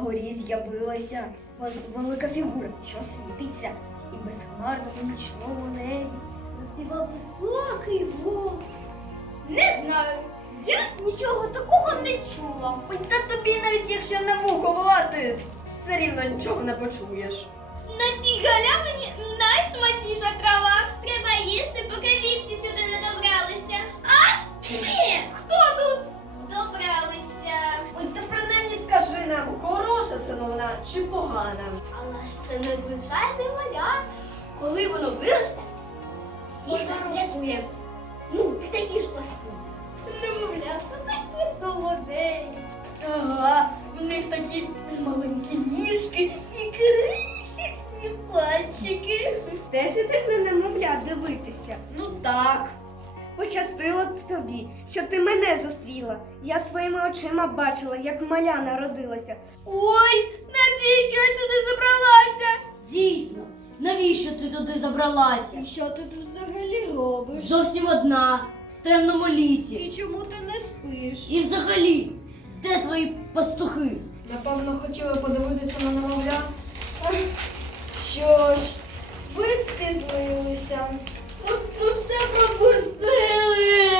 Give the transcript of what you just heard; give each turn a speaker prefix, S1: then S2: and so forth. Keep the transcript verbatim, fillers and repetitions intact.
S1: горі з'явилася велика фігура, що світиться, і в безхмарному нічному небі заспівав високий голос.
S2: Не знаю, я нічого такого не чула.
S1: Ой, та тобі навіть якщо на вухо волати, все рівно нічого не почуєш.
S2: На цій галявині найсмачніша трава. Треба їсти, поки вівці сюди не добралися. А? Ні! Хто тут? Добралися.
S1: Ой, та принаймні скажи нам, хороша це новина чи погана?
S2: Але ж це незвичайний маля. Коли воно виросте, всіх нас рятує. Ну, ти такі ж паскуди. Немовля, це такі солодені.
S1: Ага, в них такі маленькі ніжки і крихітні пальчики.
S3: Теж ідеш на немовля дивитися.
S1: Ну так.
S3: Пощастило тобі, що ти мене зустріла. Я своїми очима бачила, як маля народилася.
S1: Ой, навіщо я сюди забралася?
S4: Дійсно, навіщо ти туди забралася?
S3: І що ти тут взагалі робиш?
S4: Зовсім одна, в темному лісі.
S3: І чому ти не спиш?
S4: І взагалі, де твої пастухи?
S3: Напевно, хотіли подивитися на немовля. Що ж, ви спізнилися.
S4: Ми все пропустили.